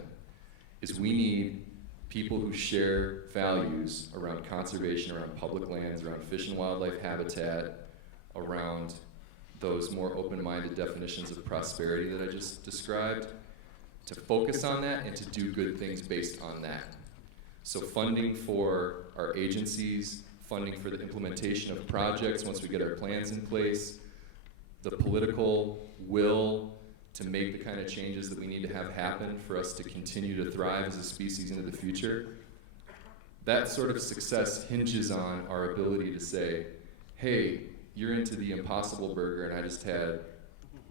is we need people who share values around conservation, around public lands, around fish and wildlife habitat, around those more open-minded definitions of prosperity that I just described, to focus on that and to do good things based on that. So funding for our agencies, funding for the implementation of projects once we get our plans in place, the political will to make the kind of changes that we need to have happen for us to continue to thrive as a species into the future. That sort of success hinges on our ability to say, hey, you're into the Impossible Burger and I just had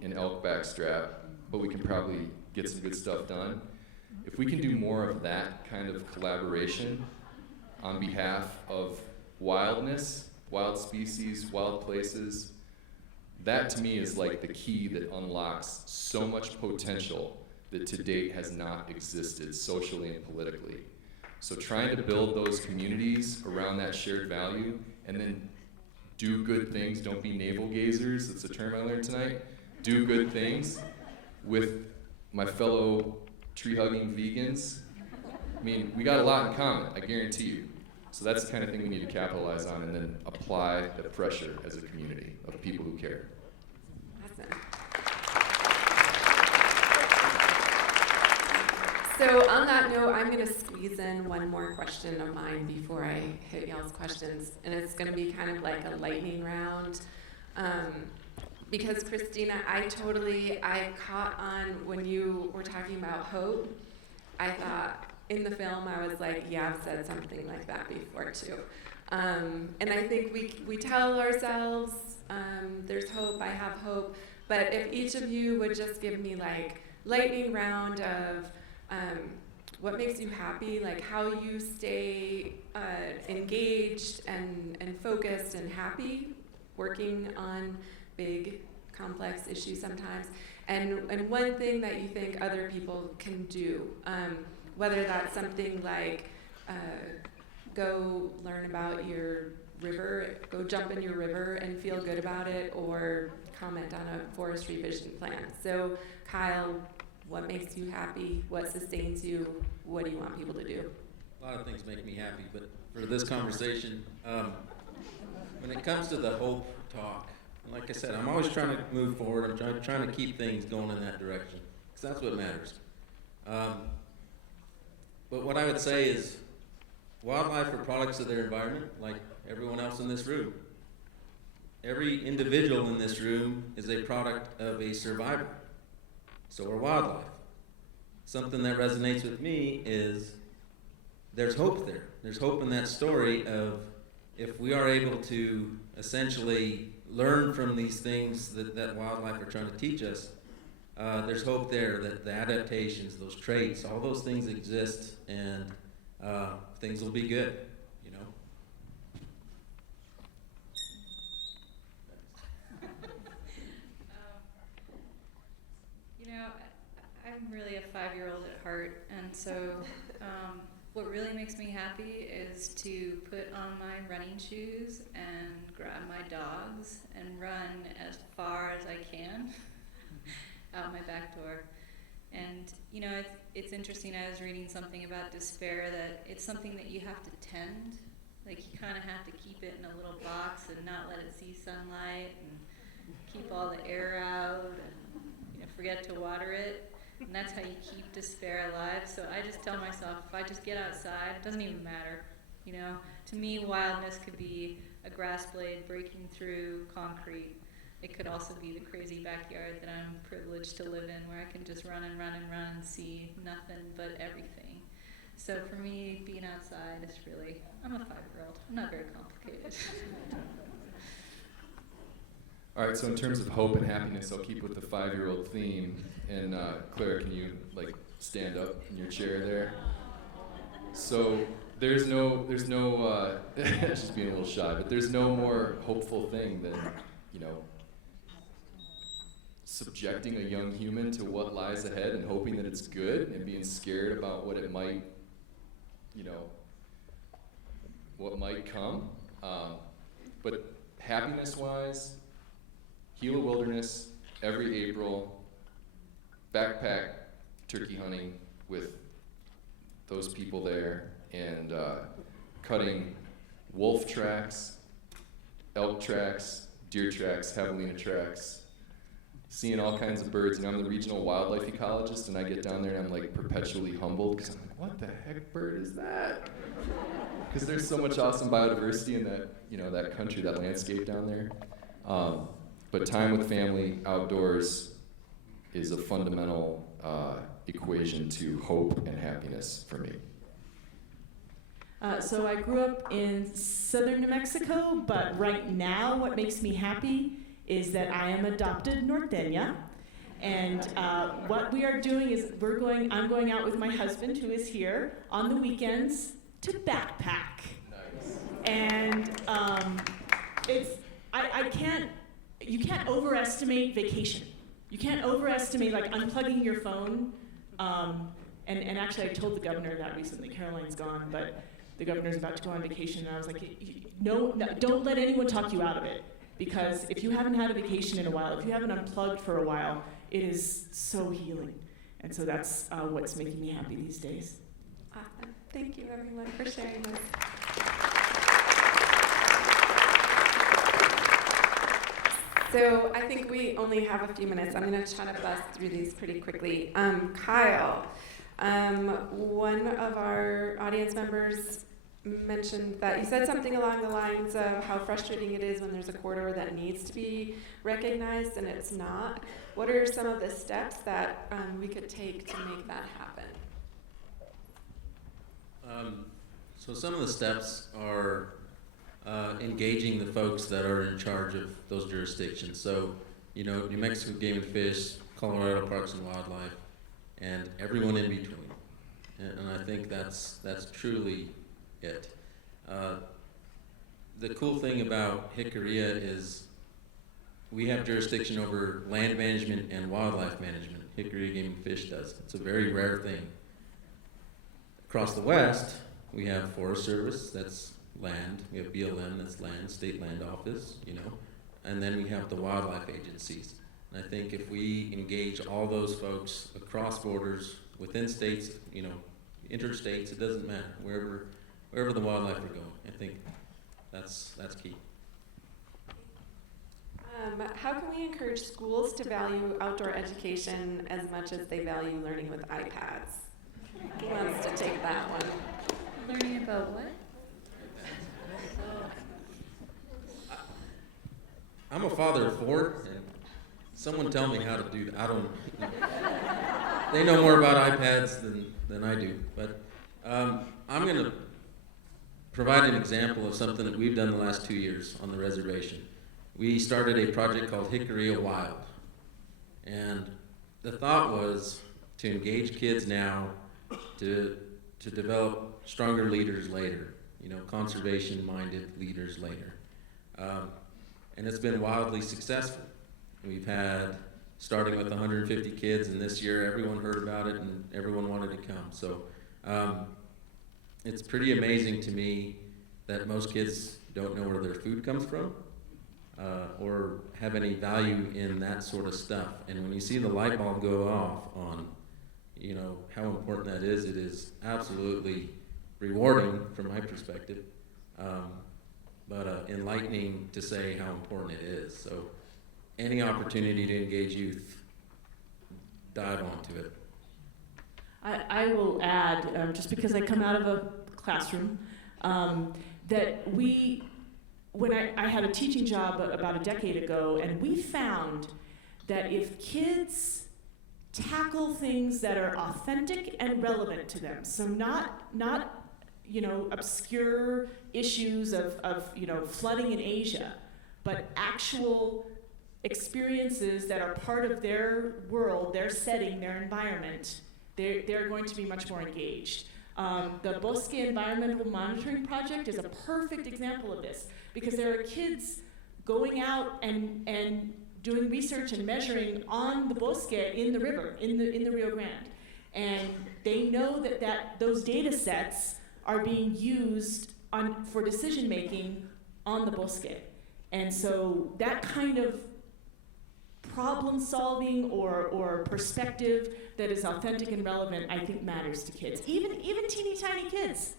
an elk backstrap, but we can probably get some good stuff done. If we can do more of that kind of collaboration on behalf of wildness, wild species, wild places, that to me is like the key that unlocks so much potential that to date has not existed socially and politically. So trying to build those communities around that shared value and then do good things, don't be navel gazers, that's a term I learned tonight. Do good things with my fellow tree-hugging vegans I mean, we got a lot in common, I guarantee you. So that's the kind of thing we need to capitalize on and then apply the pressure as a community of people who care. Awesome. So on that note, I'm going to squeeze in one more question of mine before I hit y'all's questions, and it's going to be kind of like a lightning round. Because Cristina, I caught on when you were talking about hope. I thought in the film, I was like, yeah, I've said something like that before too. And I think we tell ourselves, there's hope, I have hope, but if each of you would just give me like lightning round of what makes you happy, like how you stay engaged and focused and happy, working on big, complex issues sometimes, and one thing that you think other people can do, whether that's something like go learn about your river, go jump in your river and feel good about it, or comment on a forest revision plan. So Kyle, what makes you happy? What sustains you? What do you want people to do? A lot of things make me happy, but for this conversation, when it comes to the hope talk, like I said, I'm always trying to move forward. I'm trying to keep things going in that direction, because that's what matters. But what I would say is, wildlife are products of their environment, like everyone else in this room. Every individual in this room is a product of a survivor. So are wildlife. Something that resonates with me is there's hope there. There's hope in that story of if we are able to essentially learn from these things that wildlife are trying to teach us, there's hope there that the adaptations, those traits, all those things exist, and things will be good, you know? I'm really a 5-year-old at heart, and so what really makes me happy is to put on my running shoes and grab my dogs and run as far as I can out my back door. And it's interesting, I was reading something about despair, that it's something that you have to tend. Like you kind of have to keep it in a little box and not let it see sunlight and keep all the air out and forget to water it. And that's how you keep despair alive. So I just tell myself, if I just get outside, it doesn't even matter. To me, wildness could be a grass blade breaking through concrete. It could also be the crazy backyard that I'm privileged to live in, where I can just run and run and run and see nothing but everything. So for me, being outside is really, I'm a 5-year-old. I'm not very complicated. All right, so in terms of hope and happiness, I'll keep with the 5-year-old theme. And Claire, can you stand up in your chair there? So there's no, just being a little shy, but there's no more hopeful thing than, subjecting a young human to what lies ahead and hoping that it's good and being scared about what it might, what might come. But happiness-wise, Gila Wilderness, every April, backpack turkey hunting with those people there, and cutting wolf tracks, elk tracks, deer tracks, javelina tracks, seeing all kinds of birds. And I'm the regional wildlife ecologist, and I get down there and I'm like perpetually humbled because I'm like, what the heck bird is that? Because there's so much awesome biodiversity in that, that country, that landscape down there. But time with family outdoors is a fundamental equation to hope and happiness for me. So I grew up in southern New Mexico, but right now what makes me happy is that I am adopted norteña. And what we are doing is I'm going out with my husband, who is here, on the weekends to backpack. Nice. And you can't overestimate vacation. You can't overestimate unplugging your phone. And actually I told the governor that recently. Caroline's gone, but the governor's about to go on vacation, and I was like, no, don't let anyone talk you out of it. Because if you haven't had a vacation in a while, if you haven't unplugged for a while, it is so healing. And so that's what's making me happy these days. Awesome. Thank you, everyone, for sharing this. So I think we only have a few minutes. I'm going to try to bust through these pretty quickly. Kyle, one of our audience members mentioned that you said something along the lines of how frustrating it is when there's a corridor that needs to be recognized and it's not. What are some of the steps that we could take to make that happen? So some of the steps are engaging the folks that are in charge of those jurisdictions. So, you know, New Mexico Game and Fish, Colorado Parks and Wildlife, and everyone in between. And I think that's truly it. The cool thing about Jicarilla is we have jurisdiction over land management and wildlife management. Jicarilla Game and Fish does. It's a very rare thing. Across the west, we have Forest Service, that's land. We have BLM, that's land, State Land Office, you know. And then we have the wildlife agencies. And I think if we engage all those folks across borders, within states, you know, interstates, it doesn't matter, wherever the wildlife are going. I think that's key. How can we encourage schools to value outdoor education as much as they value learning with iPads? Who wants to take that one? Learning about what? I'm a father of 4, and someone tell me how to do that. I don't. They know more about iPads than I do. But I'm going to provide an example of something that we've done the last 2 years on the reservation. We started a project called Jicarilla Wild, and the thought was to engage kids now to develop stronger leaders later. You know, conservation-minded leaders later. And it's been wildly successful. We've had, starting with 150 kids, and this year everyone heard about it and everyone wanted to come. So it's pretty amazing to me that most kids don't know where their food comes from or have any value in that sort of stuff. And when you see the light bulb go off on, you know, how important that is, it is absolutely rewarding from my perspective. But enlightening to say how important it is. So any opportunity to engage youth, dive onto it. I will add, just because I come out of a classroom, that when I had a teaching job about a decade ago, and we found that if kids tackle things that are authentic and relevant to them, so not you know, obscure issues of you know, flooding in Asia, but actual experiences that are part of their world, their setting, their environment, they're going to be much more engaged. The Bosque Environmental Monitoring Project is a perfect example of this, because there are kids going out and doing research and measuring on the bosque in the river, in the Rio Grande. And they know that those data sets are being used for decision making on the bosque. And so that kind of problem solving or perspective that is authentic and relevant, I think matters to kids, even teeny tiny kids.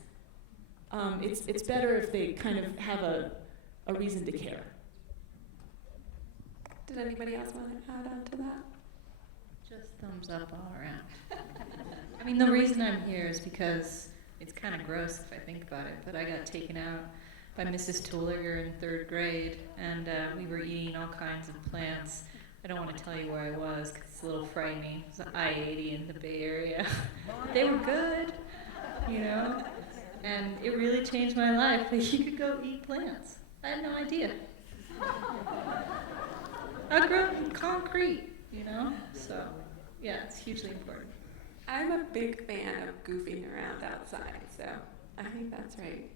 It's better if they kind of have a reason to care. Did anybody else want to add on to that? Just thumbs up all around. I mean, the reason I'm here is because it's kind of gross if I think about it, but I got taken out by Mrs. Tuliger in 3rd grade, and we were eating all kinds of plants. I don't want to tell you where I was because it's a little frightening. It was I-80 in the Bay Area. They were good, you know, and it really changed my life that you could go eat plants. I had no idea. I grew up in concrete, you know, so yeah, it's hugely important. I'm a big fan of goofing around outside, so I think that's right.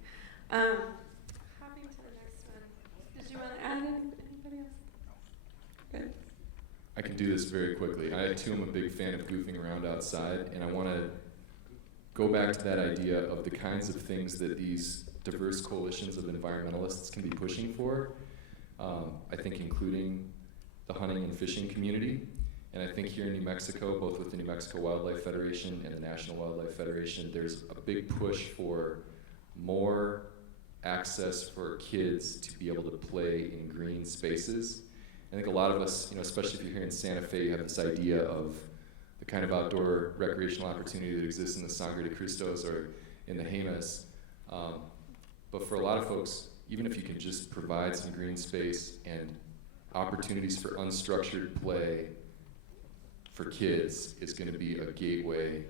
Hopping to the next one. Did you want to add anybody else? Good. I can do this very quickly. I too am a big fan of goofing around outside, and I want to go back to that idea of the kinds of things that these diverse coalitions of environmentalists can be pushing for. I think including the hunting and fishing community. And I think here in New Mexico, both with the New Mexico Wildlife Federation and the National Wildlife Federation, there's a big push for more access for kids to be able to play in green spaces. I think a lot of us, especially if you're here in Santa Fe, you have this idea of the kind of outdoor recreational opportunity that exists in the Sangre de Cristos or in the Jemez. But for a lot of folks, even if you can just provide some green space and opportunities for unstructured play for kids is going to be a gateway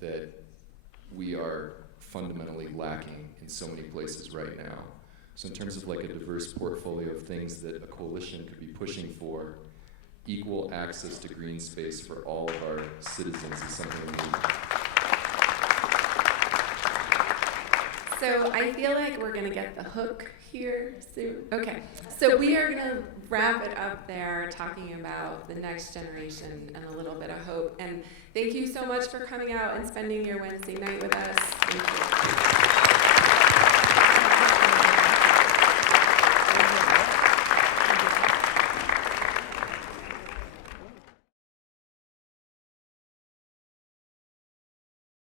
that we are fundamentally lacking in so many places right now. So in terms of like a diverse portfolio of things that a coalition could be pushing for, equal access to green space for all of our citizens is something we need. So I feel like we're gonna get the hook here soon. Okay, so we are gonna wrap it up there talking about the next generation and a little bit of hope. And thank you so much for coming out and spending your Wednesday night with us. Thank you.